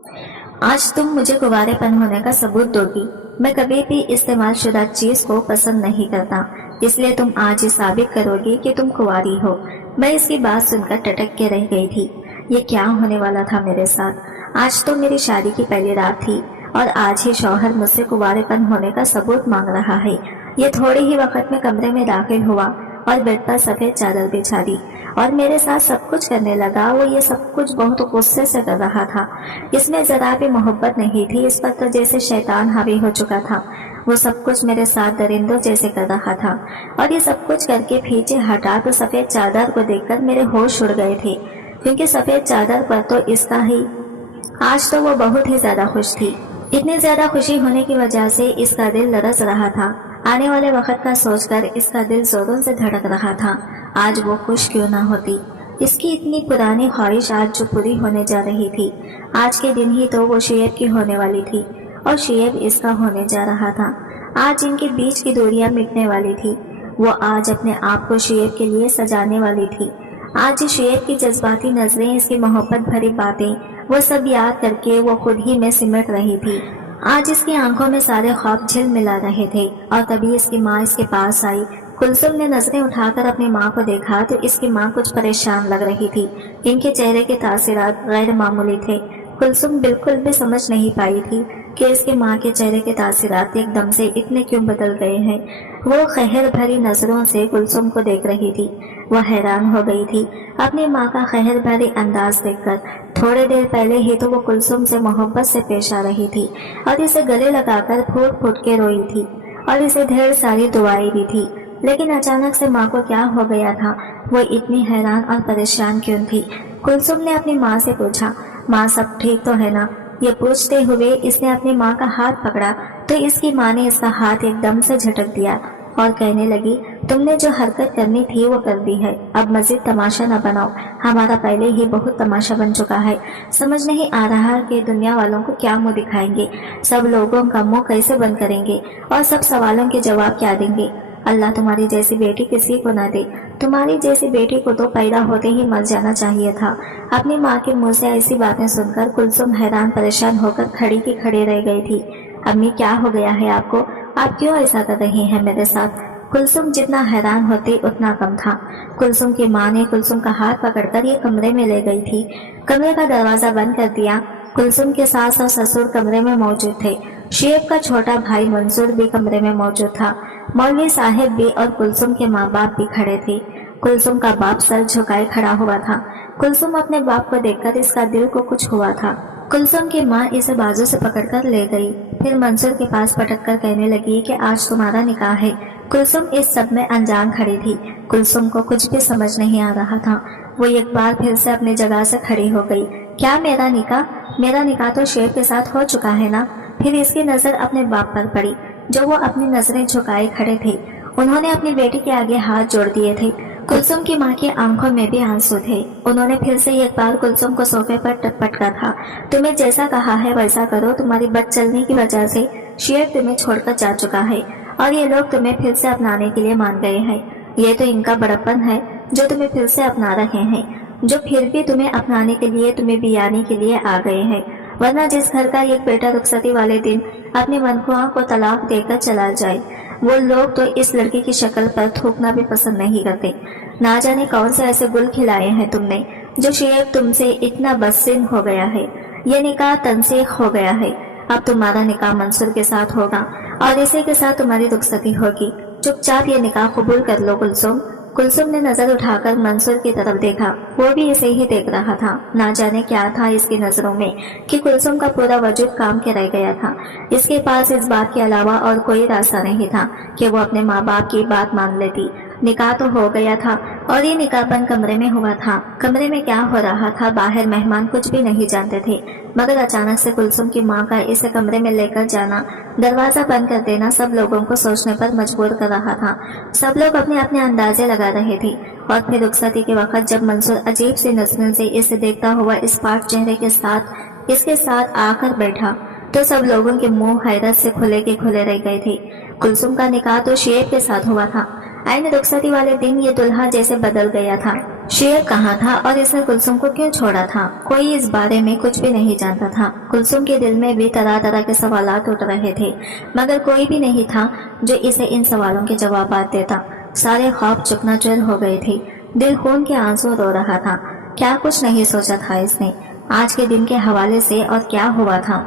आज तुम मुझे कुंवारेपन होने का सबूत दोगी। मैं कभी भी इस्तेमाल शुदा चीज को पसंद नहीं करता, इसलिए तुम आज ये साबित करोगी कि तुम कुंवारी हो। मैं इसकी बात सुनकर टटक के रह गई थी। ये क्या होने वाला था मेरे साथ? आज तो मेरी शादी की पहली रात थी और आज ही शौहर मुझसे कुंवारेपन होने का सबूत मांग रहा है। ये थोड़े ही वक्त में कमरे में दाखिल हुआ और बेड पर सफेद चादर बिछा दी और मेरे साथ सब कुछ करने लगा। वो ये सब कुछ बहुत गुस्से से कर रहा था। इसमें जरा भी मोहब्बत नहीं थी, इस पर तो जैसे शैतान हावी हो चुका था। वो सब कुछ मेरे साथ दरिंदों जैसे कर रहा था और ये सब कुछ करके पीछे हटा तो सफेद चादर को देखकर मेरे होश उड़ गए थे, क्योंकि सफेद चादर पर तो इसका ही। आज तो वो बहुत ही ज्यादा खुश थी। इतनी ज्यादा खुशी होने की वजह से इसका दिल लरस रहा था। आने वाले वक्त का सोचकर इसका दिल जोरों से धड़क रहा था। आज वो खुश क्यों ना होती। इसकी इतनी पुरानी ख्वाहिश आज जो पूरी होने जा रही थी। आज के दिन ही तो वो शुएब की होने वाली थी और शुएब इसका होने जा रहा था। आज इनके बीच की दूरियां मिटने वाली थी। वो आज अपने आप को शुएब के लिए सजाने वाली थी। आज शुएब की जज्बाती नजरें, इसकी मोहब्बत भरी बातें, वो सब याद करके वो खुद ही में सिमट रही थी। आज इसकी आंखों में सारे ख्वाब झिलमिला रहे थे और तभी इसकी माँ इसके पास आई। कुलसुम ने नजरें उठाकर अपनी माँ को देखा तो इसकी माँ कुछ परेशान लग रही थी। इनके चेहरे के तासीरात गैर मामूली थे। कुलसुम बिल्कुल भी समझ नहीं पाई थी कि इसकी माँ के चेहरे के तासीरात एकदम से इतने क्यों बदल गए हैं। वो खैर भरी नजरों से कुलसुम को देख रही थी। वह हैरान हो गई थी अपनी माँ का खैर भरी अंदाज देखकर। थोड़ी देर पहले ही तो वो कुलसुम से मोहब्बत से पेश आ रही थी और इसे गले लगाकर फूट फूट के रोई थी और इसे ढेर सारी दुआएं दी थी। लेकिन अचानक से माँ को क्या हो गया था? वो इतनी हैरान और परेशान क्यों थी? कुलसुम ने अपनी माँ से पूछा, माँ सब ठीक तो है ना? ये पूछते हुए इसने अपनी माँ का हाथ पकड़ा तो इसकी माँ ने इसका हाथ एकदम से झटक दिया और कहने लगी, तुमने जो हरकत करनी थी वो कर दी है, अब मजीद तमाशा न बनाओ। हमारा पहले ही बहुत तमाशा बन चुका है। समझ नहीं आ रहा कि दुनिया वालों को क्या मुंह दिखाएंगे, सब लोगों का मुंह कैसे बंद करेंगे और सब सवालों के जवाब क्या देंगे। अल्लाह तुम्हारी जैसी बेटी किसी को न दे। तुम्हारी जैसी बेटी को तो पैदा होते ही मर जाना चाहिए था। अपनी माँ के मुंह से ऐसी बातें सुनकर कुलसुम हैरान परेशान होकर खड़ी की खड़ी रह गई थी। अम्मी क्या हो गया है आपको? आप क्यों ऐसा कर रही हैं मेरे साथ? कुलसुम जितना हैरान होती उतना कम था। कुलसुम की माँ ने कुलसुम का हाथ पकड़कर ये कमरे में ले गई थी। कमरे का दरवाजा बंद कर दिया। कुलसुम के सास और ससुर कमरे में मौजूद थे। शुएब का छोटा भाई मंसूर भी कमरे में मौजूद था। मौलवी साहिब भी और कुलसुम के माँ बाप भी खड़े थे। कुलसुम का बाप सर झुकाए खड़ा हुआ था। कुलसुम अपने बाप को देखकर इसका दिल को कुछ हुआ था। कुलसुम की माँ इसे बाजू से पकड़कर ले गई, फिर मंसूर के पास पटककर कहने लगी कि आज तुम्हारा निकाह है। कुलसुम इस सब में अनजान खड़ी थी। कुलसुम को कुछ भी समझ नहीं आ रहा था। वो एक बार फिर से अपनी जगह से खड़ी हो गई। क्या मेरा निकाह? मेरा निकाह तो शुएब के साथ हो चुका है ना? फिर इसकी नजर अपने बाप पर पड़ी, जो वो अपनी नजरें झुकाए खड़े थे। उन्होंने अपनी बेटी के आगे हाथ जोड़ दिए थे। कुलसुम की माँ की आंखों में भी आंसू थे। उन्होंने फिर से एक बार कुलसुम को सोफे पर पटका था। तुम्हें जैसा कहा है वैसा करो। तुम्हारी बद चलने की वजह से शुएब तुम्हें छोड़कर जा चुका है और ये लोग तुम्हें फिर से अपनाने के लिए मान गए हैं। ये तो इनका बड़प्पन है जो तुम्हें फिर से अपना रहे हैं, जो फिर भी तुम्हें अपनाने के लिए, तुम्हें बियाने के लिए आ गए हैं। वरना जिस घर का एक बेटा रुखसती वाले दिन अपनी मनखुआ को तलाक देकर चला जाए, वो लोग तो इस लड़की की शक्ल पर थूकना भी पसंद नहीं करते। ना जाने कौन से ऐसे गुल खिलाए हैं तुमने जो शुएब तुमसे इतना बदसिन हो गया है। ये निकाह तनसीख हो गया है। अब तुम्हारा निकाह मंसूर के साथ होगा और इसी के साथ तुम्हारी रुखसती होगी। चुपचाप ये निकाह कबूल कर लो कुलसुम। कुलसुम ने नजर उठाकर मंसूर की तरफ देखा। वो भी इसे ही देख रहा था। ना जाने क्या था इसकी नजरों में कि कुलसुम का पूरा वजूद काम के रह गया था। इसके पास इस बात के अलावा और कोई रास्ता नहीं था कि वो अपने माँ बाप की बात मान लेती। निकाह तो हो गया था और ये निकाह बंद कमरे में हुआ था। कमरे में क्या हो रहा था बाहर मेहमान कुछ भी नहीं जानते थे, मगर अचानक से कुलसुम की माँ का इसे कमरे में लेकर जाना, दरवाजा बंद कर देना सब लोगों को सोचने पर मजबूर कर रहा था। सब लोग अपने अपने अंदाजे लगा रहे थे और फिर रुखसती के वक्त जब मंसूर अजीब सी नजरों से इसे देखता हुआ इस पाट चेहरे के साथ इसके साथ आकर बैठा तो सब लोगों के मुंह हैरत से खुले के खुले रह गए थे। कुलसुम का निकाह तो शुएब के साथ हुआ था। ऐन रुखसती वाले दिन ये दुल्हा जैसे बदल गया था। शेब कहाँ था और इसने कुलसुम को क्यों छोड़ा था? कोई इस बारे में कुछ भी नहीं जानता था। कुलसुम के दिल में भी तरह तरह के सवालात उठ रहे थे, मगर कोई भी नहीं था जो इसे इन सवालों के जवाब देता। सारे ख्वाब चकनाचूर हो गए थे। दिल खून के आंसू रो रहा था। क्या कुछ नहीं सोचा था इसने आज के दिन के हवाले से, और क्या हुआ था,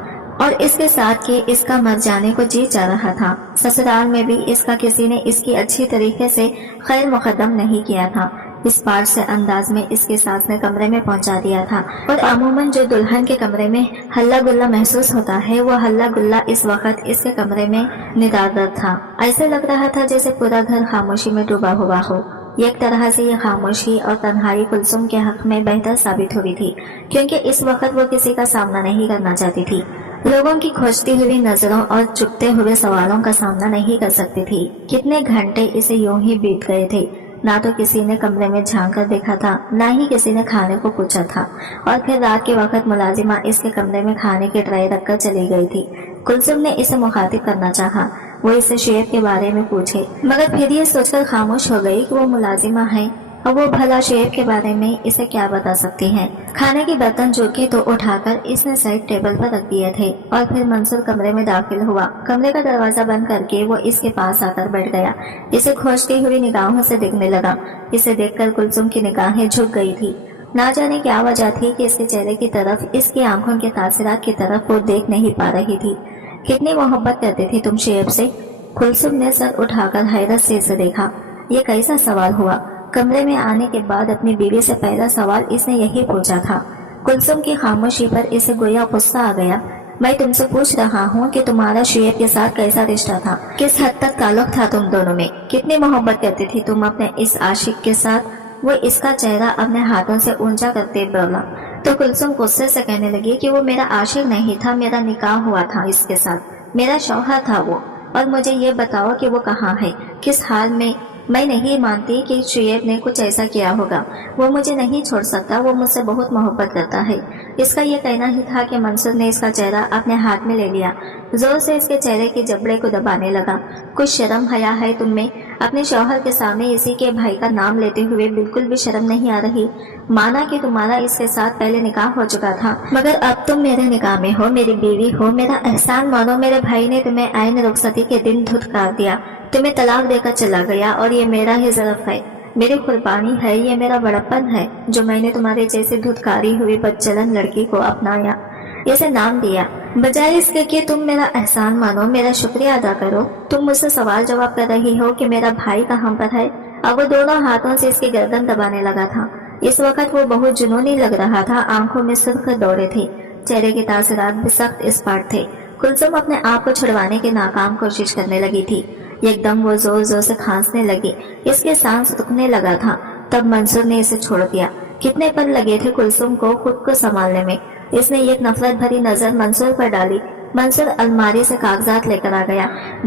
और इसके साथ के इसका मर जाने को जी जा रहा था। ससुराल में भी इसका किसी ने इसकी अच्छी तरीके से खैर मुकदम नहीं किया था। इस पार से अंदाज में इसकी सास ने कमरे में पहुंचा दिया था, और अमूमन जो दुल्हन के कमरे में हल्ला गुल्ला महसूस होता है, वो हल्ला गुल्ला इस वक्त इसके कमरे में निदारद था। ऐसे लग रहा था जैसे पूरा घर खामोशी में डूबा हुआ हो। एक तरह से ये खामोशी और तन्हाई कुलसुम के हक में बेहतर साबित हुई थी, क्योंकि इस वक्त वो किसी का सामना नहीं करना चाहती थी। लोगों की खोजती हुई नजरों और चुपते हुए सवालों का सामना नहीं कर सकती थी। कितने घंटे इसे यूं ही बीत गए थे। ना तो किसी ने कमरे में झांक कर देखा था, ना ही किसी ने खाने को पूछा था। और फिर रात के वक्त मुलाजिमा इसके कमरे में खाने की ट्रे रखकर चली गई थी। कुलसुम ने इसे मुखातिब करना चाहा, वो इसे शेब के बारे में पूछे, मगर फिर ये सोचकर खामोश हो गई कि वो मुलाजिमा है और वो भला शेब के बारे में इसे क्या बता सकती हैं। खाने के बर्तन जोके तो उठाकर इसने साइड टेबल पर रख दिए थे, और फिर मंसूर कमरे में दाखिल हुआ। कमरे का दरवाजा बंद करके वो इसके पास आकर बैठ गया। इसे खोजती हुई निगाहों से देखने लगा। इसे देखकर कुलसुम की निगाहें झुक गई थी। ना जाने क्या वजह थी कि इसके चेहरे की तरफ, इसकी आंखों के तासिरात की तरफ वो देख नहीं पा रही थी। कितनी मोहब्बत करते थे तुम शेब से? कुलसुम ने सर उठाकर हैरत से इसे देखा। ये कैसा सवाल हुआ? कमरे में आने के बाद अपनी बीवी से पहला सवाल इसने यही पूछा था। कुलसुम की खामोशी पर इसे गोया गुस्सा आ गया। मैं तुमसे पूछ रहा हूँ कि तुम्हारा शेब के साथ कैसा रिश्ता था, किस हद तक ताल्लुक था तुम दोनों में, कितनी मोहब्बत करती थी तुम अपने इस आशिक के साथ? वो इसका चेहरा अपने हाथों से ऊंचा करते बोला। तो कुलसुम गुस्से से कहने लगी कि वो मेरा आशिक नहीं था, मेरा निकाह हुआ था इसके साथ, मेरा शौहर था वो। और मुझे ये बताओ कि वो कहाँ है, किस हाल में? मैं नहीं मानती कि शुएब ने कुछ ऐसा किया होगा। वो मुझे नहीं छोड़ सकता, वो मुझसे बहुत मोहब्बत करता है। इसका ये कहना ही था कि मंसूर ने इसका चेहरा अपने हाथ में ले लिया, जोर से इसके चेहरे के जबड़े को दबाने लगा। कुछ शर्म हया है तुम में? अपने शौहर के सामने इसी के भाई का नाम लेते हुए बिल्कुल भी शर्म नहीं आ रही? माना कि तुम्हारा इसके साथ पहले निकाह हो चुका था, मगर अब तुम मेरे निकाह में हो, मेरी बीवी हो। मेरा एहसान मानो, मेरे भाई ने तुम्हें आईन रुखसती के दिन धुतकार दिया, तुम्हें तलाक देकर चला गया, और ये मेरा ही ज़रफ है, मेरी कुर्बानी है, ये मेरा बड़प्पन है जो मैंने तुम्हारे जैसे धुतकारी हुई बदचलन लड़की को अपनाया, इसे नाम दिया। बजाय इसके कि तुम मेरा एहसान मानो, मेरा शुक्रिया अदा करो, तुम मुझसे सवाल जवाब कर रही हो कि मेरा भाई कहाँ पर है। अब वो दोनों हाथों से इसकी गर्दन दबाने लगा था। इस वक्त वो बहुत जुनूनी लग रहा था। आंखों में सुर्ख दौड़े थे, चेहरे के तासरात भी सख्त स्पष्ट थे। कुलसुम अपने आप को छुड़वाने की नाकाम कोशिश करने लगी थी। एकदम वो जोर जोर से खांसने लगी, इसके सांस रुकने लगा था। तब मंसूर ने इसे छोड़ दिया। कितने पल लगे थे कुलसुम को खुद को संभालने में। इसने एक नफरत भरी नजर मंसूर पर डाली। मंसूर अलमारी से कागजात लेकर आ गया।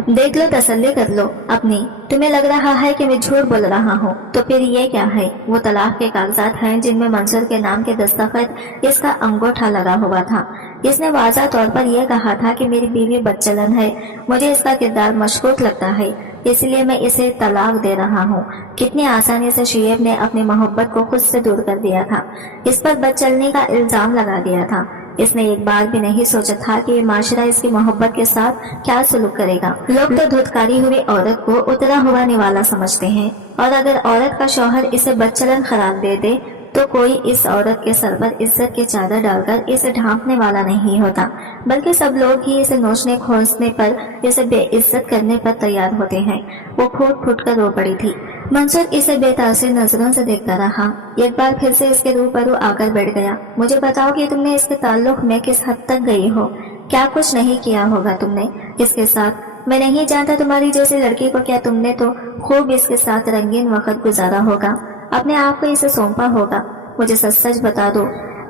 देख लो, तसल्ली कर लो अपनी। तुम्हें लग रहा है कि मैं झूठ बोल रहा हूँ, तो फिर ये क्या है? वो तलाक के कागजात हैं जिनमें मंसूर के नाम के दस्तखत इसका अंगूठा लगा हुआ था। इसने वाज़ा तौर पर यह कहा था कि मेरी बीवी बदचलन है, मुझे इसका किरदार मशकूक लगता है, इसलिए मैं इसे तलाक दे रहा हूँ। कितनी आसानी से शुएब ने अपनी मोहब्बत को खुद से दूर कर दिया था, इस पर बदचलनी का इल्जाम लगा दिया था। इसने एक बार भी नहीं सोचा था कि ये माशरा इसकी मोहब्बत के साथ क्या सलूक करेगा। लोग तो धुतकारी हुई औरत को उतरा हुआ निवाला समझते हैं, और अगर औरत का शौहर इसे बदचलन करार दे दे तो कोई इस औरत के सर पर इज्जत की चादर डालकर इसे ढांपने वाला नहीं होता, बल्कि सब लोग ही इसे नोचने खोजने पर, इसे बेइज्जत करने पर तैयार होते हैं। वो फूट फूट कर रो पड़ी थी। मंसूर इसे बेतासिर नजरों से देखता रहा। एक बार फिर से इसके रूबरू आकर बैठ गया। मुझे बताओ कि तुमने इसके ताल्लुक में किस हद तक गई हो? क्या कुछ नहीं किया होगा तुमने इसके साथ? मैं नहीं जानता तुम्हारी जैसी लड़की को, क्या तुमने तो खूब इसके साथ रंगीन वक्त गुजारा होगा, अपने आप को इसे सौंपा होगा। मुझे सच सच बता दो,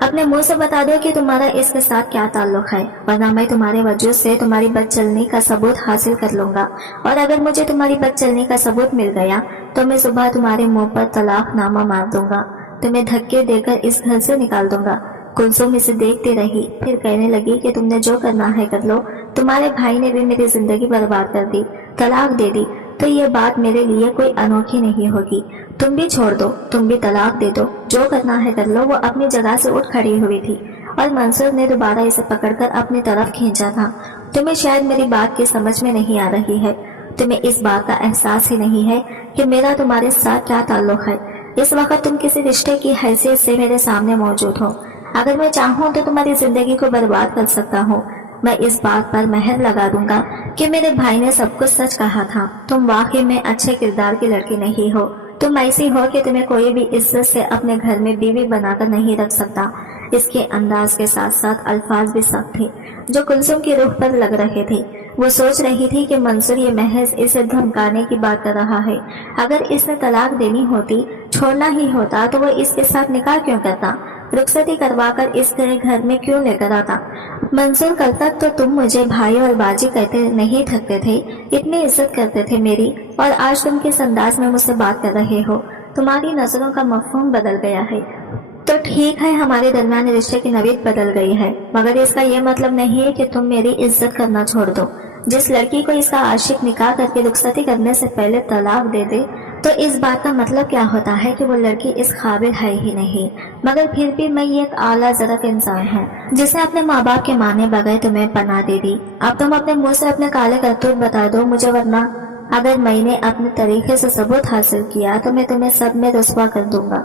अपने मुंह से बता दो कि तुम्हारा इसके साथ क्या ताल्लुक है, वरना मैं तुम्हारे वजूद से तुम्हारी बदचलनी का सबूत हासिल कर लूंगा। और अगर मुझे तुम्हारी बदचलनी का सबूत मिल गया तो मैं सुबह तुम्हारे मुंह पर तलाकनामा मार दूंगा, तुम्हें धक्के देकर इस घर से निकाल दूंगा। कुलसुम इसे देखती रही, फिर कहने लगी कि तुमने जो करना है कर लो। तुम्हारे भाई ने भी मेरी जिंदगी बर्बाद कर दी, तलाक दे दी, तो ये बात मेरे लिए कोई अनोखी नहीं होगी। तुम भी छोड़ दो, तुम भी तलाक दे दो, जो करना है कर लो। वो अपनी जगह से उठ खड़ी हुई थी और मंसूर ने दोबारा इसे पकड़कर अपनी तरफ खींचा था। तुम्हें शायद मेरी बात की समझ में नहीं आ रही है। तुम्हें इस बात का एहसास ही नहीं है कि मेरा तुम्हारे साथ क्या ताल्लुक है। इस वक्त तुम किसी रिश्ते की हैसियत से मेरे सामने मौजूद हो। अगर मैं चाहूँ तो तुम्हारी जिंदगी को बर्बाद कर सकता हूँ। मैं इस बात पर मेहर लगा दूंगा कि मेरे भाई ने सब कुछ सच कहा था। तुम वाकई में अच्छे किरदार की लड़की नहीं हो। तुम ऐसी हो कि तुम्हें कोई भी इज्जत से अपने घर में बीवी बनाकर नहीं रख सकता। इसके अंदाज के साथ साथ अल्फाज भी सख्त थे जो कुलसुम की रूह पर लग रहे थे। वो सोच रही थी कि मंसूर ये महज इसे धमकाने की बात कर रहा है। अगर इसने तलाक देनी होती, छोड़ना ही होता, तो वो इसके साथ निकाह क्यों करता, रुखसती करवाकर इसके घर में क्यों लेकर आता। मंसूर, कल तक तो तुम मुझे भाई और बाजी कहते नहीं थकते थे, इतनी इज्जत करते थे मेरी, और आज तुम किस अंदाज में मुझसे बात कर रहे हो। तुम्हारी नजरों का मफहूम बदल गया है। तो ठीक है, हमारे दरमियान रिश्ते की नवीद बदल गई है, मगर इसका ये मतलब नहीं है कि तुम मेरी इज्जत करना छोड़ दो। जिस लड़की को इसका आशिक निकाह करके रुखसती करने से पहले तलाक दे दे, तो इस बात का मतलब क्या होता है कि वो लड़की इस काबिल है ही नहीं। मगर फिर भी मैं ये एक आला ज़रफ़ इंसान हूँ जिसे अपने माँ बाप के माने बगैर तुम्हें पनाह दे दी। अब तुम अपने मुंह से अपने काले करतूत बता दो मुझे, वरना अगर मैंने अपने तरीके से सबूत हासिल किया तो मैं तुम्हें सब में रुस्वा कर दूंगा।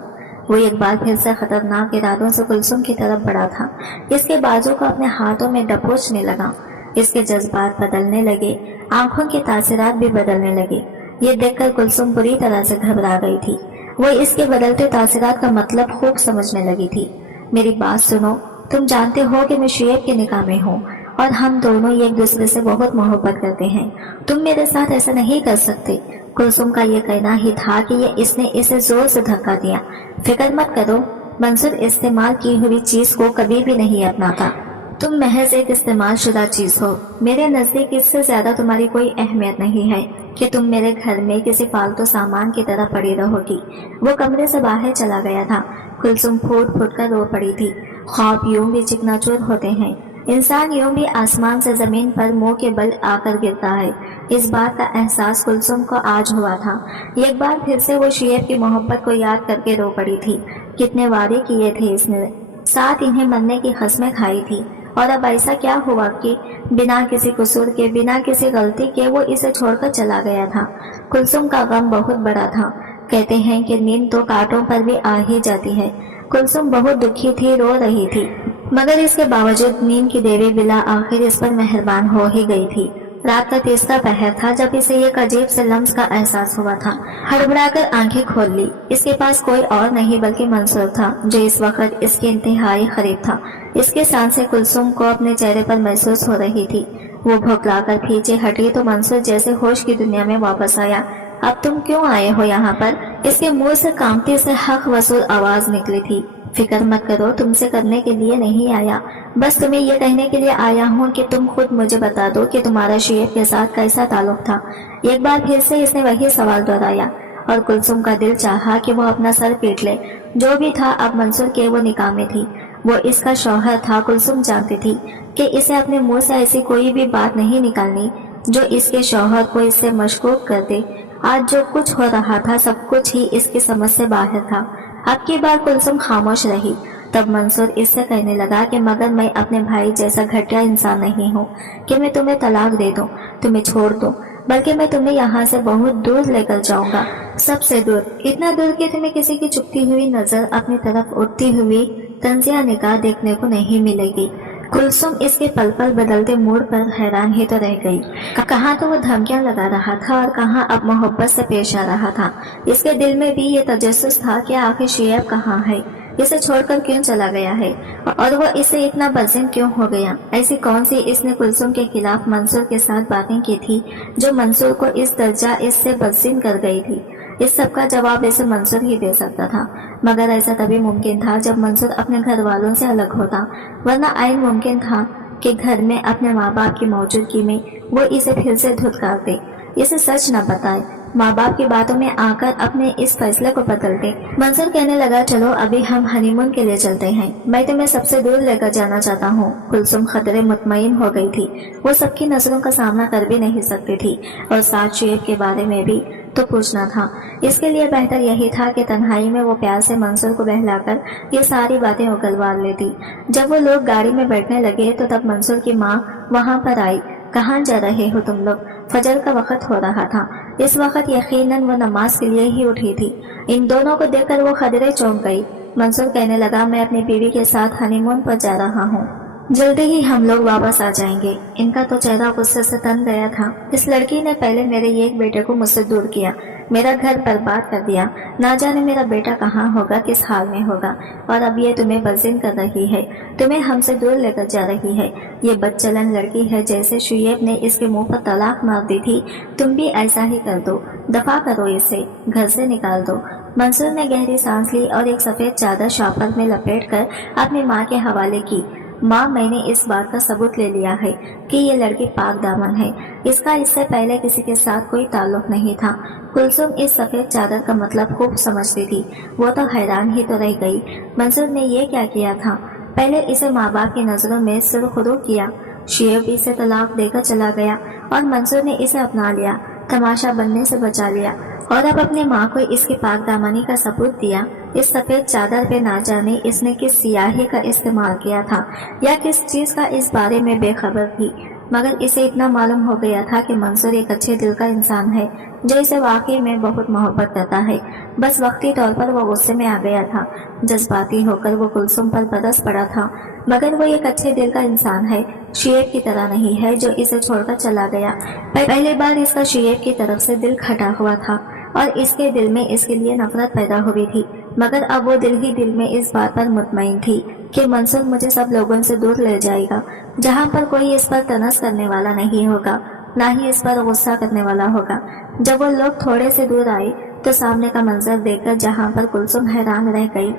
वो एक बार फिर से खतरनाक इरादों से कुलसुम की तरफ बढ़ा था। इसके बाजू को अपने हाथों में दबोचने लगा। इसके जज्बात बदलने लगे, आंखों के तासीरात भी बदलने लगे। ये देखकर कुलसुम बुरी तरह से घबरा गई थी। वो इसके बदलते तासीरात का मतलब खूब समझने लगी थी। मेरी बात सुनो, तुम जानते हो कि मैं शुएब के निकाह में हूँ और हम दोनों एक दूसरे से बहुत मोहब्बत करते हैं। तुम मेरे साथ ऐसा नहीं कर सकते। कुलसुम का ये कहना ही था कि इसने इसे जोर से धक्का दिया। फिक्र मत करो, मंसूर इस्तेमाल की हुई चीज को कभी भी नहीं अपनाता। तुम महज एक इस्तेमाल शुदा चीज हो। मेरे नजदीक इससे ज्यादा तुम्हारी कोई अहमियत नहीं है कि तुम मेरे घर में किसी फालतू सामान की तरह पड़ी रहोगी। वो कमरे से बाहर चला गया था। कुलसुम फूट फूट कर रो पड़ी थी। ख्वाब यूं भी चिकनाचूर होते हैं, इंसान यूं भी आसमान से जमीन पर मुंह के बल आकर गिरता है। इस बात का एहसास कुलसुम को आज हुआ था। एक बार फिर से वो शुएब की मोहब्बत को याद करके रो पड़ी थी। कितने वादे किए थे इसने, साथ इन्हें मरने की कसमें खाई थी, और अब ऐसा क्या हुआ कि बिना किसी कसूर के, बिना किसी गलती के वो इसे छोड़कर चला गया था। कुलसुम का गम बहुत बड़ा था। कहते हैं कि नींद तो कांटों पर भी आ ही जाती है। कुलसुम बहुत दुखी थी, रो रही थी, मगर इसके बावजूद नींद की देवी बिला आखिर इस पर मेहरबान हो ही गई थी। रात का तीसरा पहर था जब इसे एक अजीब से लम्स का एहसास हुआ था। हड़बड़ाकर आंखें खोल ली। इसके पास कोई और नहीं बल्कि मंसूर था, जो इस वक्त इसके इंतहाई करीब था। इसकी सांसें कुलसुम को अपने चेहरे पर महसूस हो रही थी। वो भौंकलाकर पीछे हटी तो मंसूर जैसे होश की दुनिया में वापस आया। अब तुम क्यों आए हो यहाँ पर? इसके मुंह से कांपती से हक वसूल आवाज निकली थी। फिक्र मत करो, तुमसे करने के लिए नहीं आया, बस तुम्हें ये कहने के लिए आया हूँ कि तुम खुद मुझे बता दो कि तुम्हारा शुएब के साथ कैसा ताल्लुक था। एक बार फिर से इसने वही सवाल दोहराया और कुलसुम का दिल चाहा कि वो अपना सर पीट ले। जो भी था, अब मंसूर के वो निकाह में थी। वो इसका शौहर था। कुलसुम जानती थी कि इसे अपने मुंह से ऐसी कोई भी बात नहीं निकालनी जो इसके शौहर को इससे मशकूक कर दे। आज जो कुछ हो रहा था सब कुछ ही इसकी समझ से बाहर था। अब की बार कुलसुम खामोश रही। तब मंसूर इससे कहने लगा कि मगर मैं अपने भाई जैसा घटिया इंसान नहीं हूँ कि मैं तुम्हें तलाक दे दूँ, तुम्हें छोड़ दूँ, बल्कि मैं तुम्हें यहाँ से बहुत दूर लेकर जाऊंगा, सबसे दूर, इतना दूर कि तुम्हें किसी की चुपती हुई नजर अपनी तरफ उठती हुई तंजिया निगाह देखने को नहीं मिलेगी। कुलसुम इसके पल पल बदलते मूड पर हैरान ही तो रह गई। कहाँ तो वो धमकियां लगा रहा था और कहाँ अब मोहब्बत से पेश आ रहा था। इसके दिल में भी ये तजस्सुस था कि आखिर शुएब कहाँ है, इसे छोड़कर क्यों चला गया है, और वो इसे इतना बज़िन क्यों हो गया। ऐसी कौन सी इसने कुलसुम के खिलाफ मंसूर के साथ बातें की थी जो मंसूर को इस दर्जा इससे बज़िन कर गई थी। इस सब का जवाब इसे मंसूर ही दे सकता था, मगर ऐसा तभी मुमकिन था जब मंसूर अपने घर वालों से अलग होता, वरना आइन मुमकिन था कि घर में अपने माँ बाप की मौजूदगी में वो इसे फिर से धुतकार दे, इसे सच न बताए, माँ बाप की बातों में आकर अपने इस फैसले को बदल दे। मंसूर कहने लगा, चलो अभी हम हनीमून के लिए चलते हैं, मैं तुम्हें सबसे दूर लेकर जाना चाहता हूँ। कुलसुम खतरे मुतमईन हो गई थी, वो सबकी नजरों का सामना कर भी नहीं सकती थी और साथ शुएब के बारे में भी तो पूछना था। इसके लिए बेहतर यही था कि तन्हाई में वो प्यार से मंसूर को बहलाकर ये सारी बातें उगलवा लेती। जब वो लोग गाड़ी में बैठने लगे तो तब मंसूर की माँ वहाँ पर आई। कहाँ जा रहे हो तुम लोग? फजर का वक्त हो रहा था। इस वक्त यकीनन वो नमाज के लिए ही उठी थी। इन दोनों को देखकर वो खदरे चौंक गई। मंसूर कहने लगा, मैं अपनी बीवी के साथ हनीमून पर जा रहा हूँ, जल्दी ही हम लोग वापस आ जाएंगे। इनका तो चेहरा गुस्से से तन गया था। इस लड़की ने पहले मेरे एक बेटे को मुझसे दूर किया, मेरा घर बर्बाद कर दिया, ना जाने मेरा बेटा कहाँ होगा, किस हाल में होगा, और अब ये तुम्हें बज़िन कर रही है, तुम्हें हमसे दूर लेकर जा रही है। ये बदचलन लड़की है, जैसे शुएब ने इसके मुंह पर तलाक मार दी थी, तुम भी ऐसा ही कर दो, दफा करो इसे, घर से निकाल दो। मंसूर ने गहरी सांस ली और एक सफेद चादर शॉपर में लपेटकर अपनी माँ के हवाले की। माँ, मैंने इस बात का सबूत ले लिया है कि ये लड़की पाक दामन है, इसका इससे पहले किसी के साथ कोई ताल्लुक नहीं था। कुलसुम इस सफेद चादर का मतलब खूब समझती थी, वो तो हैरान ही तो रह गई। मंसूर ने ये क्या किया था? पहले इसे माँ बाप की नजरों में सुरखरू किया, शुएब इसे तलाक देकर चला गया और मंसूर ने इसे अपना लिया, तमाशा बनने से बचा लिया, और अब अपने माँ को इसकी पाक दामनी का सबूत दिया। इस सफेद चादर पे ना जाने इसने किस सियाही का इस्तेमाल किया था या किस चीज का इस बारे में बेखबर थी, मगर इसे इतना मालूम हो गया था कि मंसूर एक अच्छे दिल का इंसान है जो इसे वाकई में बहुत मोहब्बत करता है। बस वक्ती तौर पर वो गुस्से में आ गया था, जज्बाती होकर वो कुलसुम पर बरस पड़ा था, मगर वो एक अच्छे दिल का इंसान है, शुएब की तरह नहीं है जो इसे छोड़कर चला गया। पहली बार इसका शुएब की तरफ से दिल खटा हुआ था और इसके दिल में इसके लिए नफरत पैदा हुई थी, मगर अब वो दिल ही दिल में इस बात पर मुतमईन थी कि मंसूर मुझे सब लोगों से दूर ले जाएगा, जहाँ पर कोई इस पर तनस करने वाला नहीं होगा, ना ही इस पर गुस्सा करने वाला होगा। जब वो लोग थोड़े से दूर आए तो सामने का मंजर देखकर जहाँ पर कुलसुम हैरान रह गई,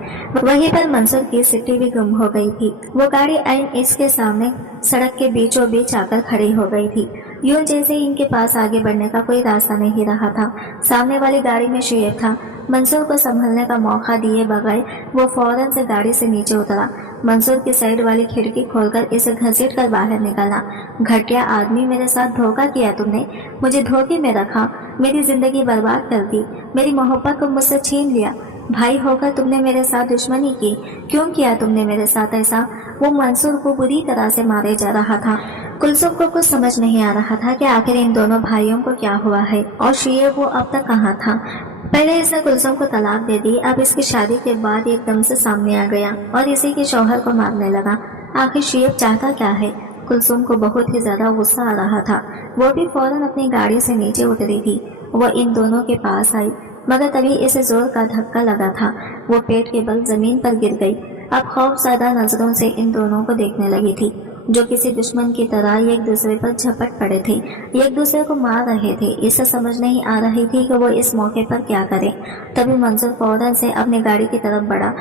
वहीं पर मंसूर की सिटी भी गुम हो गई थी। वो गाड़ी ऐन इसके सामने सड़क के बीचों बीच आकर खड़ी हो गई थी, यूं जैसे इनके पास आगे बढ़ने का कोई रास्ता नहीं रहा था। सामने वाली गाड़ी में शुएब था। मंसूर को संभलने का मौका दिए बगैर वो फौरन से गाड़ी से नीचे उतरा। मंसूर की साइड वाली खिड़की खोलकर इसे घसीट कर बाहर निकाला। घटिया आदमी, मेरे साथ धोखा किया तुमने, मुझे धोखे में रखा, मेरी जिंदगी बर्बाद कर दी, मेरी मोहब्बत को मुझसे छीन लिया। भाई होकर तुमने मेरे साथ दुश्मनी की, क्यों किया तुमने मेरे साथ ऐसा? वो मंसूर को बुरी तरह से मारे जा रहा था। कुलसुम को कुछ समझ नहीं आ रहा था कि आखिर इन दोनों भाइयों को क्या हुआ है और शुएब वो अब तक कहाँ था। पहले इसने कुलसुम को तलाक दे दी, अब इसकी शादी के बाद एकदम से सामने आ गया और इसी के शौहर को मारने लगा। आखिर शुएब चाहता क्या है? कुलसुम को बहुत ही ज्यादा गुस्सा आ रहा था। वो भी फौरन अपनी गाड़ी से नीचे उतरी थी। वो इन दोनों के पास आई, मगर तभी इसे जोर का धक्का लगा था। वो पेट के बल जमीन पर गिर गई। अब खौफज़दा नजरों से इन दोनों को देखने लगी थी, जो किसी दुश्मन की तरह एक दूसरे पर झपट पड़े थे, एक दूसरे को मार रहे थे। इसे समझ नहीं आ रही थी कि वो इस मौके पर क्या करे। तभी मंसूर फौरन से अपनी गाड़ी की तरफ बढ़ा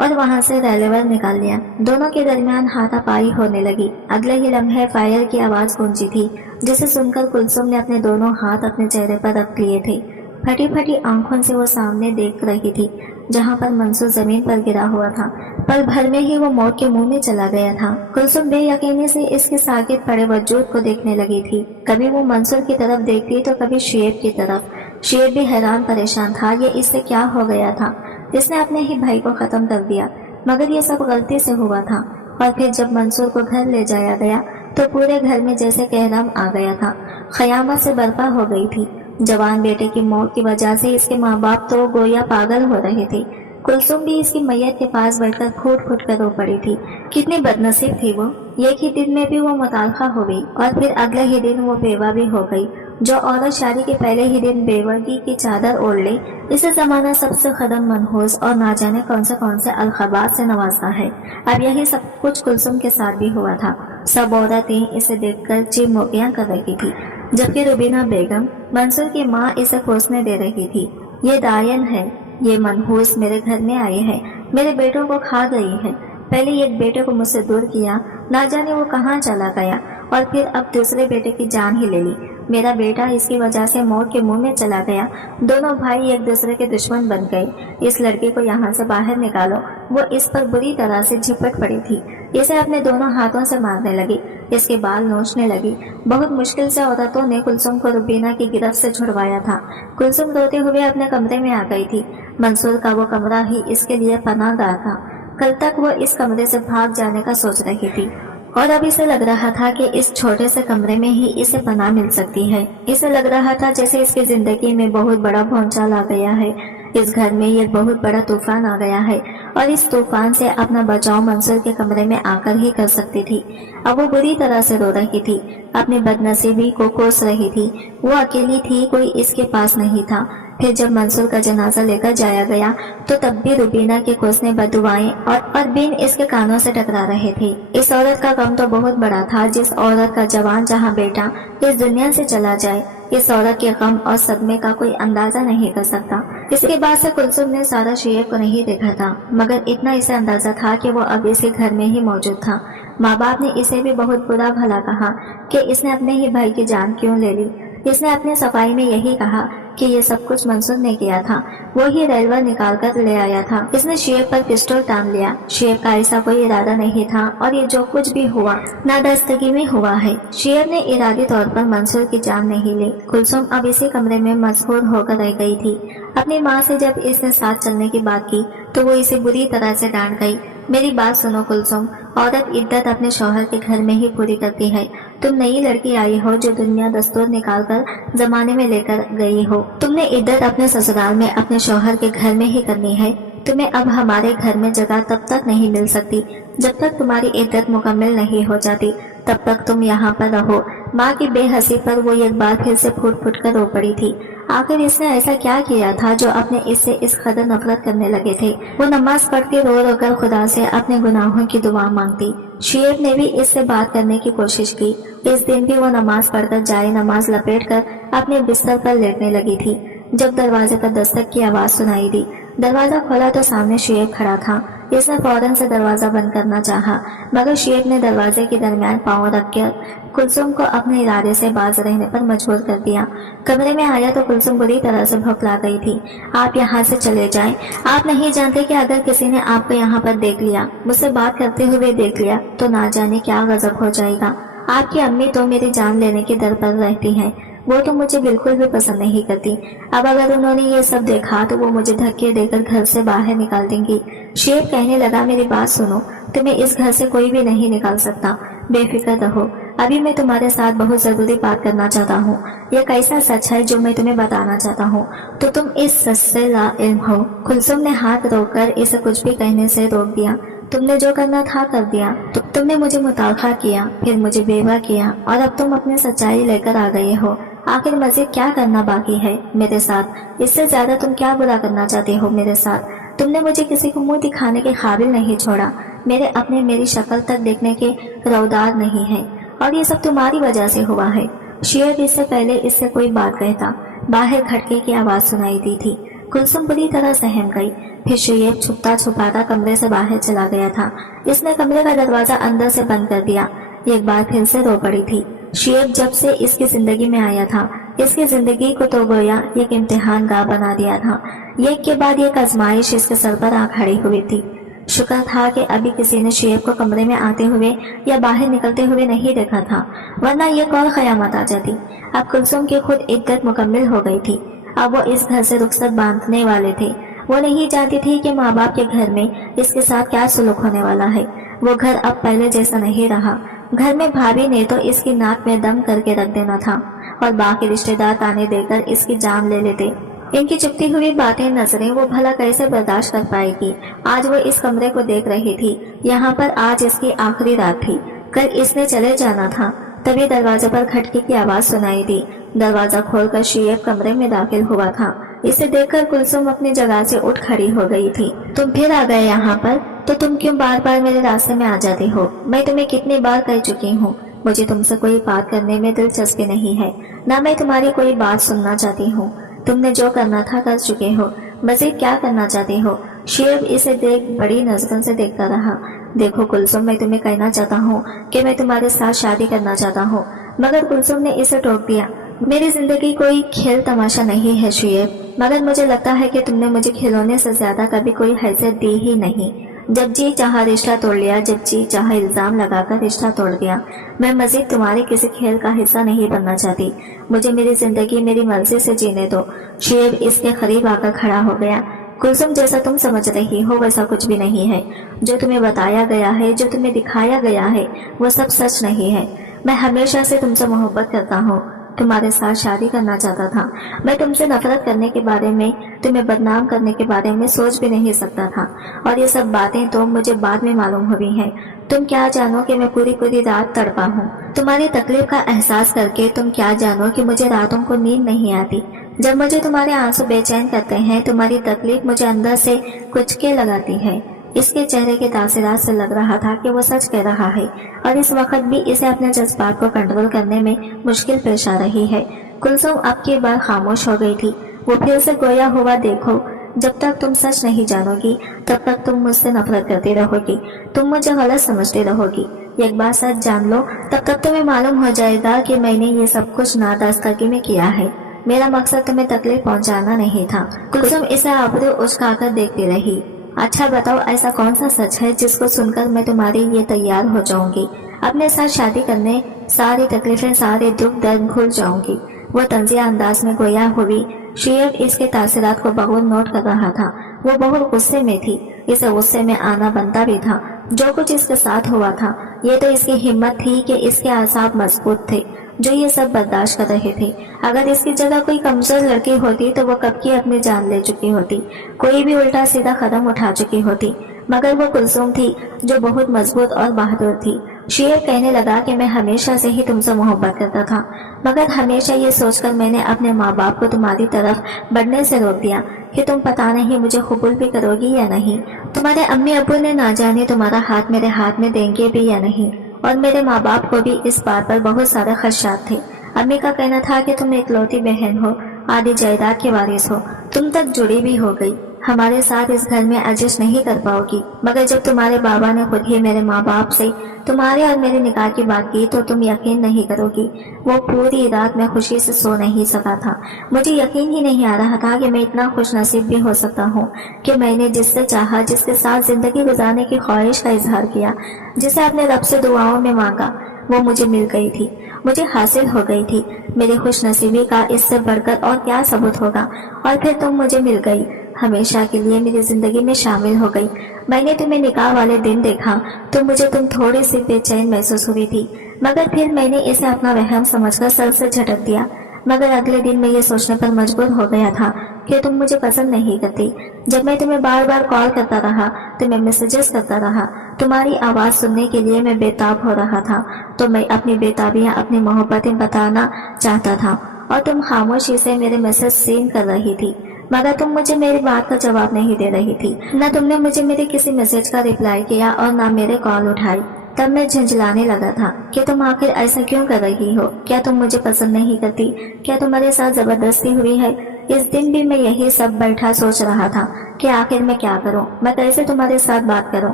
और वहां से रेलेवर निकाल लिया। दोनों के दरमियान हाथापाई होने लगी। अगले ही लम्हे फायर की आवाज गूंजी थी, जिसे सुनकर कुलसुम ने अपने दोनों हाथ अपने चेहरे पर रख लिए थे। फटी फटी आंखों से वो सामने देख रही थी, जहाँ पर मंसूर जमीन पर गिरा हुआ था। पल भर में ही वो मौत के मुंह में चला गया था। कुलसुम बेयकीनी से इसके साकित पड़े वजूद को देखने लगी थी। कभी वो मंसूर की तरफ देखती तो कभी शुएब की तरफ। शुएब भी हैरान परेशान था, ये इससे क्या हो गया था? इसने अपने ही भाई को खत्म कर दिया, मगर ये सब गलती से हुआ था। और फिर जब मंसूर को घर ले जाया गया तो पूरे घर में जैसे कहरम आ गया था। क़यामत से बर्पा हो गई थी। जवान बेटे की मौत की वजह से इसके माँ बाप तो गोया पागल हो रहे थे। कुलसुम भी इसकी मैयत के पास बैठकर फूट फूट कर रो पड़ी थी। कितनी बदनसीब थी वो। एक ही दिन में भी वो मुतालका हो गई और फिर अगले ही दिन वो बेवा भी हो गई। जो औरत शादी के पहले ही दिन बेवगी की चादर ओढ़ ले, इसे जमाना सबसे कदम मनहूस और ना जाने कौन से अलखबात से नवाजता है। अब यही सब कुछ कुलसुम के साथ भी हुआ था। सब औरतें इसे देखकर चिमोकियां कर रही थी, जबकि रुबीना बेगम, मंसूर की माँ, इसे कोसने दे रही थी। ये दायन है, ये मनहूस मेरे घर में आए हैं, मेरे बेटों को खा गई है। पहले एक बेटे को मुझसे दूर किया, ना जाने वो कहाँ चला गया, और फिर अब दूसरे बेटे की जान ही ले ली। मेरा बेटा इसकी वजह से मौत के मुंह में चला गया। दोनों भाई एक दूसरे के दुश्मन बन गए। इस लड़की को यहाँ से बाहर निकालो। वो इस पर बुरी तरह से झपट पड़ी थी। इसे अपने दोनों हाथों से मारने लगी, इसके बाल नोचने लगी। बहुत मुश्किल से औरतों ने कुलसुम को रुबीना की गिरफ्त से छुड़वाया था। कुलसुम रोते हुए अपने कमरे में आ गई थी। मंसूर का वो कमरा ही इसके लिए पनाहगाह था। कल तक वो इस कमरे से भाग जाने का सोच रही थी और अब इसे लग रहा था कि इस छोटे से कमरे में ही इसे पनाह मिल सकती है। इसे लग रहा था जैसे इसकी जिंदगी में बहुत बड़ा भूचाल आ गया है। इस घर में ये बहुत बड़ा तूफान आ गया है और इस तूफान से अपना बचाव मंसूर के कमरे में आकर ही कर सकती थी। अब वो बुरी तरह से रो रही थी, अपनी बदनसीबी को कोस रही थी। वो अकेली थी, कोई इसके पास नहीं था। फिर जब मंसूर का जनाजा लेकर जाया गया तो तब भी रुबीना के कोसने बददुआएं और बिन इसके कानों से टकरा रहे थे। इस औरत का गम तो बहुत बड़ा था, जिस औरत का जवान जहां बेटा इस दुनिया से चला जाए। इस औरत के गम और सदमे का कोई अंदाजा नहीं कर सकता। इसके बाद से कुलसुम ने सारा शेर को नहीं देखा था, मगर इतना इसे अंदाजा था कि वो अब इसी घर में ही मौजूद था। माँ बाप ने इसे भी बहुत बुरा भला कहा कि इसने अपने ही भाई की जान क्यों ले ली। इसने अपनी सफाई में यही कहा कि ये सब कुछ मंसूर ने किया था, वो ही रेलवर निकाल कर ले आया था। इसने शेर पर पिस्टल टांग लिया। शेर का ऐसा कोई इरादा नहीं था और ये जो कुछ भी हुआ नादस्तगी में हुआ है। शेर ने इरादी तौर पर मंसूर की जान नहीं ली। कुलसुम अब इसी कमरे में मजबूर होकर रह गई थी। अपनी माँ से जब इसने साथ चलने की बात की तो वो इसे बुरी तरह से डांट गई। मेरी बात सुनो कुलसुम, औरत इद्दत अपने शौहर के घर में ही पूरी करती है। तुम नई लड़की आई हो जो दुनिया दस्तूर निकाल कर जमाने में लेकर गई हो। तुमने इद्दत अपने ससुराल में अपने शौहर के घर में ही करनी है। तुम्हें अब हमारे घर में जगह तब तक नहीं मिल सकती जब तक तुम्हारी इद्दत मुकम्मल नहीं हो जाती। तब तक तुम यहाँ पर रहो। माँ की बेहसी पर वो एक बार फिर से फूट फूट कर रो पड़ी थी। आखिर इसने ऐसा क्या किया था जो अपने इससे इस कदर नफरत करने लगे थे। वो नमाज पढ़ती रो रो कर खुदा से अपने गुनाहों की दुआ मांगती। शेर ने भी इससे बात करने की कोशिश की। इस दिन भी वो नमाज पढ़कर जाए नमाज लपेट कर अपने बिस्तर पर लेटने लगी थी जब दरवाजे पर दस्तक की आवाज सुनाई दी। दरवाजा खोला तो सामने शेर खड़ा था। इसने फौरन से दरवाजा बंद करना चाहा, मगर शेर ने दरवाजे के दरमियान पांव रखकर कुलसुम को अपने इरादे से बाज रहने पर मजबूर कर दिया। कमरे में आया तो कुलसुम बुरी तरह से भौंकला गई थी। आप यहाँ से चले जाएं। आप नहीं जानते कि अगर किसी ने आपको यहाँ पर देख लिया, मुझसे बात करते हुए देख लिया, तो ना जाने क्या गजब हो जाएगा। आपकी अम्मी तो मेरी जान लेने के दर पर रहती हैं। वो तो मुझे बिल्कुल भी पसंद नहीं करती। अब अगर उन्होंने ये सब देखा तो वो मुझे धक्के देकर घर से बाहर निकाल देंगी। शेर कहने लगा, मेरी बात सुनो, तुम्हें इस घर से कोई भी नहीं निकाल सकता। बेफिक्र रहो। अभी मैं तुम्हारे साथ बहुत जरूरी बात करना चाहता हूँ। यह कैसा सच है जो मैं तुम्हें बताना चाहता हूँ, तो तुम इस सच से लाइल्म हो। कुलसुम ने हाथ रोककर इसे कुछ भी कहने से रोक दिया। तुमने जो करना था कर दिया। तुमने मुझे मुतालबा किया, फिर मुझे बेवा किया और अब तुम अपनी सच्चाई लेकर आ गए हो। आखिर मजीद क्या करना बाकी है मेरे साथ? इससे ज्यादा तुम क्या बुरा करना चाहते हो मेरे साथ? तुमने मुझे किसी को मुंह दिखाने के काबिल नहीं छोड़ा। मेरे अपने मेरी शक्ल तक देखने के रौदार नहीं है और ये सब तुम्हारी वजह से हुआ है। शेर इससे पहले इससे कोई बात कहता, बाहर खटके की आवाज सुनाई दी थी। कुलसुम बुरी तरह सहम गई। फिर शेर छुपता छुपाता कमरे से बाहर चला गया था। इसने कमरे का दरवाजा अंदर से बंद कर दिया। एक बार फिर से रो पड़ी थी। शेर जब से इसकी जिंदगी में आया था, इसकी जिंदगी को तो गोया एक इम्तिहान गाह बना दिया था। एक के बाद एक आजमाइश इसके सर पर आ खड़ी हुई थी। शुक्र था कि अभी किसी ने शेर को कमरे में आते हुए या बाहर निकलते हुए नहीं देखा था, वरना एक और कयामत आ जाती। अब कुलसुम की खुद इद्दत मुकम्मल हो गई थी। अब वो इस घर से रुखसत बांधने वाले थे। वो नहीं जानती थी कि माँ बाप के घर में इसके साथ क्या सुलूक होने वाला है। वो घर अब पहले जैसा नहीं रहा। घर में भाभी ने तो इसकी नाक में दम करके रख देना था और बाकी रिश्तेदार ताने देकर इसकी जान ले लेते। इनकी चुपती हुई बातें नजरें वो भला कैसे बर्दाश्त कर पाएगी। आज वो इस कमरे को देख रही थी। यहाँ पर आज इसकी आखिरी रात थी। कल इसने चले जाना था। तभी दरवाजे पर खटके की आवाज सुनाई दी। दरवाजा खोलकर शेर कमरे में दाखिल हुआ था। इसे देखकर कुलसुम अपनी जगह से उठ खड़ी हो गई थी। तुम फिर आ गए यहाँ पर? तो तुम क्यों बार बार मेरे रास्ते में आ जाती हो? मैं तुम्हें कितनी बार कह चुकी हूँ, मुझे तुमसे कोई बात करने में दिलचस्पी नहीं है, न मैं तुम्हारी कोई बात सुनना चाहती हूँ। तुमने जो करना था कर चुके हो, मजीद क्या करना चाहती हो? शेर इसे देख बड़ी नजरों से देखता रहा। देखो कुलसुम, मैं तुम्हें कहना चाहता हूँ कि मैं तुम्हारे साथ शादी करना चाहता हूँ। मगर कुलसुम ने इसे टोक दिया। मेरी जिंदगी कोई खेल तमाशा नहीं है शुएब, मगर मुझे लगता है कि तुमने मुझे खिलौने से ज्यादा कभी कोई हैसियत दी ही नहीं। जब जी चाहा रिश्ता तोड़ लिया, जब जी चाहा इल्जाम लगाकर रिश्ता तोड़ दिया। मैं मजीद तुम्हारे किसी खेल का हिस्सा नहीं बनना चाहती। मुझे मेरी जिंदगी मेरी मर्जी से जीने दो। शुएब इसके करीब आकर खड़ा हो गया। कुलसुम, जैसा तुम समझ रही हो वैसा कुछ भी नहीं है। जो तुम्हें बताया गया है, जो तुम्हें दिखाया गया है, वो सब सच नहीं है। मैं हमेशा से तुमसे मोहब्बत करता हूँ, तुम्हारे साथ शादी करना चाहता था। मैं तुमसे नफरत करने के बारे में, तुम्हें बदनाम करने के बारे में सोच भी नहीं सकता था। और ये सब बातें तो मुझे बाद में मालूम हुई हैं। तुम क्या जानो कि मैं पूरी पूरी रात तड़पा हूँ। तुम्हारी तकलीफ का एहसास करके तुम क्या जानो कि मुझे रातों को नींद नहीं आती। जब मुझे तुम्हारे आंसू बेचैन करते हैं, तुम्हारी तकलीफ मुझे अंदर से कुचके लगाती है। इसके चेहरे के तासीरात से लग रहा था कि वो सच कह रहा है, और इस वक्त भी इसे अपने जज्बात को कंट्रोल करने में मुश्किल पेश आ रही है। कुलसुम अब की बार खामोश हो गई थी। वो फिर से गोया हुआ, देखो, जब तक तुम सच नहीं जानोगी तब तक तुम मुझसे नफरत करती रहोगी, तुम मुझे गलत समझती रहोगी। एक बार सच जान लो, तब तक तुम्हें मालूम हो जाएगा कि मैंने ये सब कुछ नादास्तगी में किया है। मेरा मकसद तुम्हें तकलीफ पहुंचाना नहीं था। कुलसुम इसे आबरू उचकाकर देखती रही। अच्छा बताओ, ऐसा कौन सा सच है जिसको सुनकर मैं तुम्हारी ये तैयार हो जाऊंगी, अपने साथ शादी करने, सारी तकलीफें, सारे दुख दर्द भूल जाऊंगी। वो तंजिया अंदाज में गोया हुई। शुएब इसके तासीरात को बहुत नोट कर रहा था। वो बहुत गुस्से में थी। इसे गुस्से में आना बनता भी था। जो कुछ इसके साथ हुआ था, ये तो इसकी हिम्मत थी कि इसके आसाब मजबूत थे जो ये सब बर्दाश्त कर रहे थे। अगर इसकी जगह कोई कमजोर लड़की होती तो वो कब की अपनी जान ले चुकी होती, कोई भी उल्टा सीधा कदम उठा चुकी होती। मगर वो कुलसुम थी जो बहुत मजबूत और बहादुर थी। शुएब कहने लगा कि मैं हमेशा से ही तुमसे मोहब्बत करता था, मगर हमेशा ये सोचकर मैंने अपने माँ बाप को तुम्हारी तरफ बढ़ने से रोक दिया कि तुम पता नहीं मुझे कबूल भी करोगी या नहीं। तुम्हारे अम्मी अब्बू ने ना जाने तुम्हारा हाथ मेरे हाथ में देंगे भी या नहीं, और मेरे माँ बाप को भी इस बात पर बहुत सारे खदशात थे। अम्मी का कहना था कि तुम इकलौती बहन हो, आधी जायदाद के वारिस हो, तुम तक जुड़ी भी हो गई, हमारे साथ इस घर में एडजस्ट नहीं कर पाओगी। मगर जब तुम्हारे बाबा ने खुद ही मेरे माँ बाप से तुम्हारे और मेरे निकाह की बात की तो तुम यकीन नहीं करोगी, वो पूरी रात मैं खुशी से सो नहीं सका था। मुझे यकीन ही नहीं आ रहा था कि मैं इतना खुश नसीब भी हो सकता हूँ कि मैंने जिससे चाहा, जिसके साथ जिंदगी गुजारने की ख्वाहिश का इजहार किया, जिसे अपने रब से दुआओं में मांगा, वो मुझे मिल गई थी, मुझे हासिल हो गई थी। मेरी खुश नसीबी का इससे बढ़कर और क्या सबूत होगा। और फिर तुम मुझे मिल गई, हमेशा के लिए मेरी जिंदगी में शामिल हो गई। मैंने तुम्हें निकाह वाले दिन देखा तो मुझे तुम थोड़ी सी बेचैन महसूस हुई थी, मगर फिर मैंने इसे अपना वहम समझकर सर से झटक दिया। मगर अगले दिन मैं ये सोचने पर मजबूर हो गया था कि तुम मुझे पसंद नहीं करती। जब मैं तुम्हें बार बार कॉल करता रहा, तुम्हें मैसेजेस करता रहा, तुम्हारी आवाज सुनने के लिए मैं बेताब हो रहा था, तो मैं अपनी बेताबियां, अपनी मोहब्बतें बताना चाहता था, और तुम खामोशी से मेरे मैसेज सीन कर रही थी। मगर तुम मुझे मेरी बात का जवाब नहीं दे रही थी। न तुमने मुझे मेरे किसी मैसेज का रिप्लाई किया और न मेरे कॉल उठाई। तब मैं झंझलाने लगा था कि तुम आखिर ऐसा क्यों कर रही हो, क्या तुम मुझे पसंद नहीं करती, क्या तुम्हारे साथ जबरदस्ती हुई है। इस दिन भी मैं यही सब बैठा सोच रहा था कि आखिर मैं क्या करूं, मैं कैसे तुम्हारे साथ बात करूं।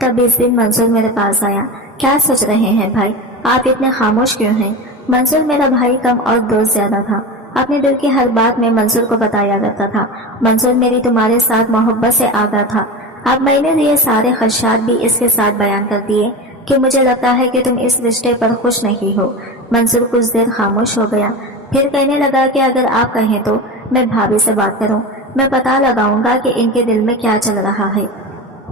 तब इस दिन मंसूर मेरे पास आया। क्या सोच रहे हैं भाई, आप इतने खामोश क्यों हैं। मंसूर मेरा भाई कम और दोस्त ज्यादा था। अपने दिल की हर बात में मंसूर को बताया करता था। मंसूर मेरी तुम्हारे साथ मोहब्बत से आगा था। अब मैंने ये सारे खदशात भी इसके साथ बयान कर दिए कि मुझे लगता है कि तुम इस रिश्ते पर खुश नहीं हो। मंसूर कुछ देर खामोश हो गया, फिर कहने लगा कि अगर आप कहें तो मैं भाभी से बात करूं, मैं पता लगाऊंगा कि इनके दिल में क्या चल रहा है।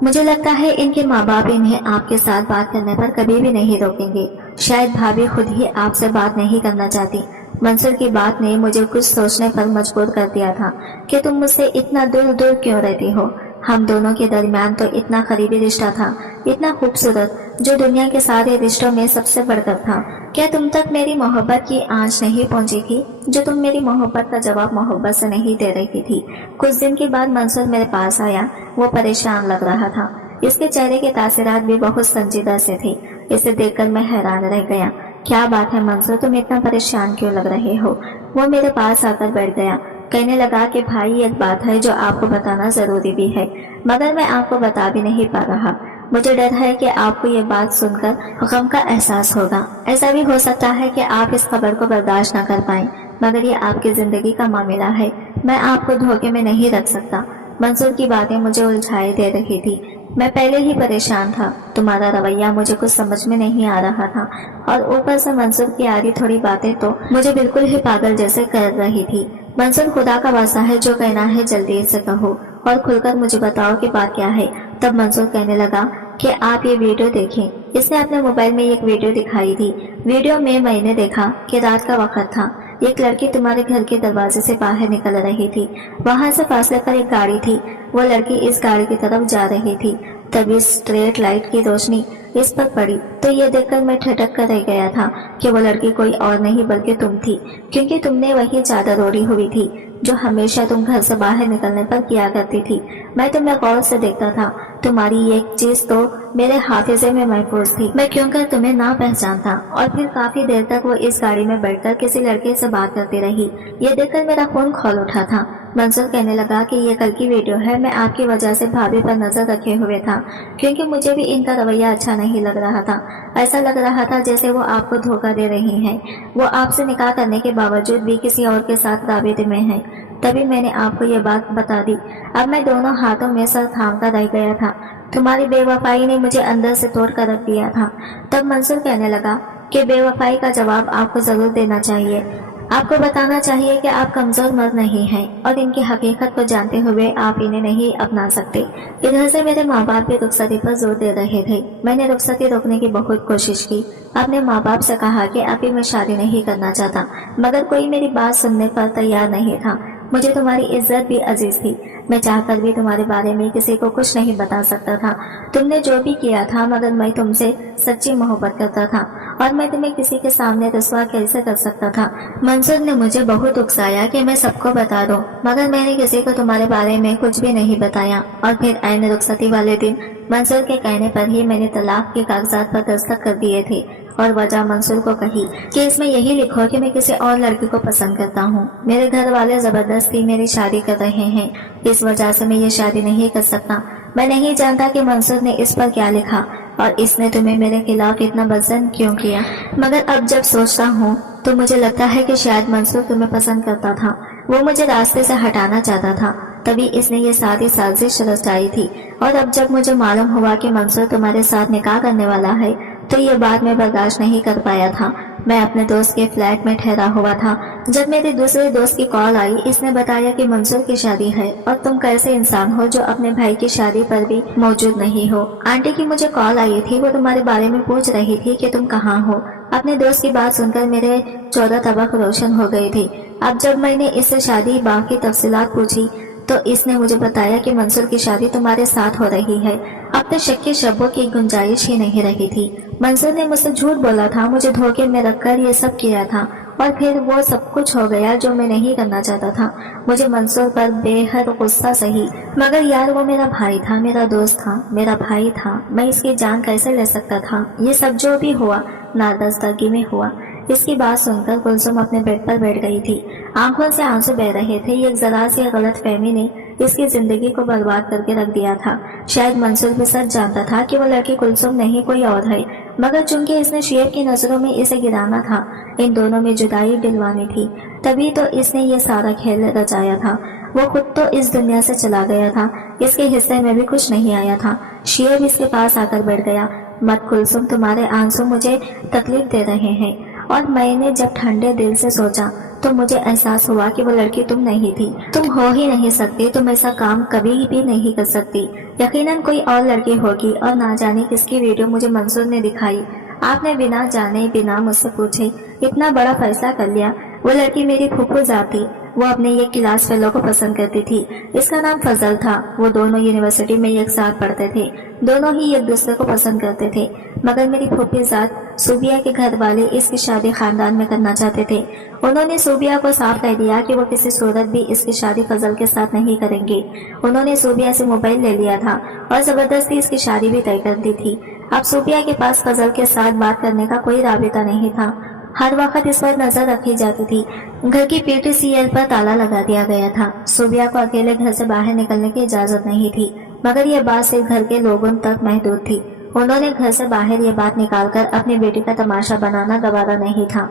मुझे लगता है इनके माँ बाप इन्हें आपके साथ बात करने पर कभी भी नहीं रोकेंगे। शायद भाभी खुद ही आपसे बात नहीं करना चाहती। मंसूर की बात ने मुझे कुछ सोचने पर मजबूर कर दिया था कि तुम मुझसे इतना दूर दूर क्यों रहती हो। हम दोनों के दरमियान तो इतना करीबी रिश्ता था, इतना खूबसूरत, जो दुनिया के सारे रिश्तों में सबसे बढ़कर था। क्या तुम तक मेरी मोहब्बत की आंच नहीं पहुंची थी, जो तुम मेरी मोहब्बत का जवाब मोहब्बत से नहीं दे रही थी। कुछ दिन के बाद मंसूर मेरे पास आया। वो परेशान लग रहा था। इसके चेहरे के तासीरात भी बहुत संजीदा से थे। इसे देखकर मैं हैरान रह गया। क्या बात है मंसूर, तुम इतना परेशान क्यों लग रहे हो। वो मेरे पास आकर बैठ गया। कहने लगा कि भाई एक बात है जो आपको बताना जरूरी भी है, मगर मैं आपको बता भी नहीं पा रहा। मुझे डर है कि आपको ये बात सुनकर गम का एहसास होगा। ऐसा भी हो सकता है कि आप इस खबर को बर्दाश्त न कर पाएं। मगर ये आपकी जिंदगी का मामला है, मैं आपको धोखे में नहीं रख सकता। मंसूर की बातें मुझे उलझाए दे रही थी। मैं पहले ही परेशान था, तुम्हारा रवैया मुझे कुछ समझ में नहीं आ रहा था, और ऊपर से मंसूर की आ रही थोड़ी बातें तो मुझे बिल्कुल ही पागल जैसे कर रही थी। मंसूर, खुदा का वास्ता है, जो कहना है जल्दी से कहो और खुलकर मुझे बताओ कि बात क्या है। तब मंसूर कहने लगा कि आप ये वीडियो देखें। इसने अपने मोबाइल में एक वीडियो दिखाई थी। वीडियो में मैंने देखा कि रात का वक्त था, एक लड़की तुम्हारे घर के दरवाजे से बाहर निकल रही थी। वहां से फासले पर एक गाड़ी थी, वो लड़की इस गाड़ी की तरफ जा रही थी। तभी स्ट्रीट लाइट की रोशनी इस पर पड़ी तो ये देखकर मैं ठटक कर रह गया था कि वो लड़की कोई और नहीं बल्कि तुम थी, क्योंकि तुमने वही चादर ओढ़ी हुई थी जो हमेशा तुम घर से बाहर निकलने पर किया करती थी। मैं तुम्हें गौर से देखता था, तुम्हारी एक चीज तो मेरे हाफिजे में महफूज थी, मैं क्यों कर तुम्हें ना पहचानता। और फिर काफी देर तक वो इस गाड़ी में बैठकर किसी लड़के से बात करती रही। ये देखकर मेरा खून खौल उठा था। मंसूर कहने लगा कि ये कल की वीडियो है, मैं आपकी वजह से भाभी पर नजर रखे हुए था, क्योंकि मुझे भी इनका रवैया अच्छा नहीं लग रहा था। ऐसा लग रहा था जैसे वो आपको धोखा दे रही हैं। वो आपसे निकाह करने के बावजूद भी किसी और के साथ राबिते में है। तभी मैंने आपको ये बात बता दी। अब मैं दोनों हाथों में सर थाम कर रह गया था। तुम्हारी बेवफाई ने मुझे अंदर से तोड़ कर रख दिया था। तब मंसूर कहने लगा कि बेवफाई का जवाब आपको जरूर देना चाहिए। आपको बताना चाहिए कि आप कमजोर मर्द नहीं हैं और इनकी हकीकत को जानते हुए आप इन्हें नहीं अपना सकते। इधर से मेरे माँ बाप भी रुखसती पर जोर दे रहे थे। मैंने रुखसती रोकने की बहुत कोशिश की। अपने माँ बाप से कहा कि अभी मैं शादी नहीं करना चाहता, मगर कोई मेरी बात सुनने पर तैयार नहीं था। मुझे तुम्हारी इज्जत भी अजीज थी, मैं चाहकर भी तुम्हारे बारे में किसी को कुछ नहीं बता सकता था। तुमने जो भी किया था, मगर मैं तुमसे सच्ची मोहब्बत करता था और मैं तुम्हें किसी के सामने रसवा कैसे कर सकता था। मंसूर ने मुझे बहुत उकसाया कि मैं सबको बता दूं, मगर मैंने किसी को तुम्हारे बारे में कुछ भी नहीं बताया। और फिर ऐन रुखसती वाले दिन मंसूर के कहने पर ही मैंने तलाक के कागजात पर दस्तखत कर दिए थे और वजह मंसूर को कही कि इसमें यही लिखो कि मैं किसी और लड़की को पसंद करता हूँ। मेरे घर वाले जबरदस्ती मेरी शादी कर रहे हैं, इस वजह से मैं ये शादी नहीं कर सकता। मैं नहीं जानता कि मंसूर ने इस पर क्या लिखा और इसने तुम्हें मेरे खिलाफ इतना बज़न क्यों किया, मगर अब जब सोचता हूँ तो मुझे लगता है कि शायद मंसूर तुम्हें पसंद करता था, वो मुझे रास्ते से हटाना चाहता था, तभी इसने ये सारी साजिश रचाई थी। और अब जब मुझे मालूम हुआ कि मंसूर तुम्हारे साथ निकाह करने वाला है तो ये बात मैं बर्दाश्त नहीं कर पाया था। मैं अपने दोस्त के फ्लैट में ठहरा हुआ था जब मेरे दूसरे दोस्त की कॉल आई। इसने बताया कि मंसूर की शादी है और तुम कैसे इंसान हो जो अपने भाई की शादी पर भी मौजूद नहीं हो। आंटी की मुझे कॉल आई थी, वो तुम्हारे बारे में पूछ रही थी कि तुम कहाँ हो। अपने दोस्त की बात सुनकर मेरे 14 तबक रोशन हो गए थे। अब जब मैंने इससे शादी बाकी तफसीलात पूछी तो इसने मुझे बताया कि मंसूर की शादी तुम्हारे साथ हो रही है। अब तो शक के शब्दों की गुंजाइश ही नहीं रही थी। मंसूर ने मुझसे झूठ बोला था, मुझे धोखे में रखकर ये सब किया था और फिर वो सब कुछ हो गया जो मैं नहीं करना चाहता था। मुझे मंसूर पर बेहद गुस्सा सही, मगर यार वो मेरा भाई था, मेरा दोस्त था, मेरा भाई था। मैं इसकी जान कैसे ले सकता था। ये सब जो भी हुआ नादस्तगी में हुआ। इसकी बात सुनकर कुलसुम अपने बेड पर बैठ गई थी। आंखों से आंसू बह रहे थे। एक जरा सी गलतफहमी ने इसकी जिंदगी को बर्बाद करके रख दिया था। शायद मंसूर भी सच जानता था कि वो लड़की कुलसुम नहीं कोई और है, मगर चूंकि इसने शेब की नजरों में इसे गिराना था, इन दोनों में जुदाई दिलवानी थी, तभी तो इसने ये सारा खेल रचाया था। वो खुद तो इस दुनिया से चला गया था, इसके हिस्से में भी कुछ नहीं आया था। शेब इसके पास आकर बैठ गया। मत कुलसुम, तुम्हारे आंसू मुझे तकलीफ दे रहे हैं। और मैंने जब ठंडे दिल से सोचा तो मुझे एहसास हुआ कि वो लड़की तुम नहीं थी। तुम हो ही नहीं सकती, तुम ऐसा काम कभी भी नहीं कर सकती। यकीनन कोई और लड़की होगी और ना जाने किसकी वीडियो मुझे मंसूर ने दिखाई। आपने बिना जाने बिना मुझसे पूछे इतना बड़ा फैसला कर लिया। वो लड़की मेरी फूफू जात थी, वो अपने एक क्लास फेलो को पसंद करती थी। इसका नाम फजल था। वो दोनों यूनिवर्सिटी में एक साथ पढ़ते थे, दोनों ही एक दूसरे को पसंद करते थे, मगर मेरी फूफी जात सूबिया के घर वाले इसकी शादी खानदान में करना चाहते थे। उन्होंने सूबिया को साफ कह दिया कि वो किसी सूरत भी इसकी शादी फजल के साथ नहीं करेंगे। उन्होंने सूबिया से मोबाइल ले लिया था और जबरदस्ती इसकी शादी भी तय कर दी थी। अब सूबिया के पास फजल के साथ बात करने का कोई राबिता नहीं था। हर वक्त इस पर नजर रखी जाती थी। घर की PTCL पर ताला लगा दिया गया था। सूबिया को अकेले घर से बाहर निकलने की इजाजत नहीं थी, मगर यह बात सिर्फ घर के लोगों तक महदूद थी। उन्होंने घर से बाहर ये बात निकालकर अपनी बेटी का तमाशा बनाना गवारा नहीं था।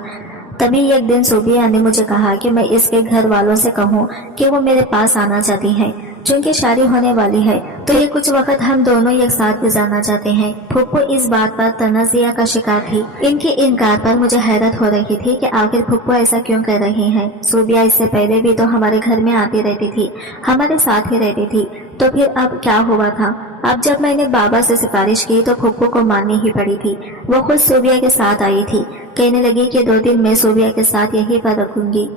तभी एक दिन सूबिया ने मुझे कहा कि मैं इसके घर वालों से कहूँ कि वो मेरे पास आना चाहती हैं, चूंकि शादी होने वाली है तो ये कुछ वक्त हम दोनों एक साथ गुजारना चाहते हैं। फुप्पो इस बात पर तनाज़िया का शिकार थी। इनके इनकार पर मुझे हैरत हो रही थी कि आखिर फुप्पो ऐसा क्यों कर रही हैं। सूबिया इससे पहले भी तो हमारे घर में आती रहती थी, हमारे साथ ही रहती थी, तो फिर अब क्या हुआ था। अब जब मैंने बाबा से सिफारिश की तो फुप्पो को माननी ही पड़ी थी। वो खुद सूबिया के साथ आई थी, कहने लगी कि 2 दिन मैं सूबिया के साथ यहीं पर रखूंगी।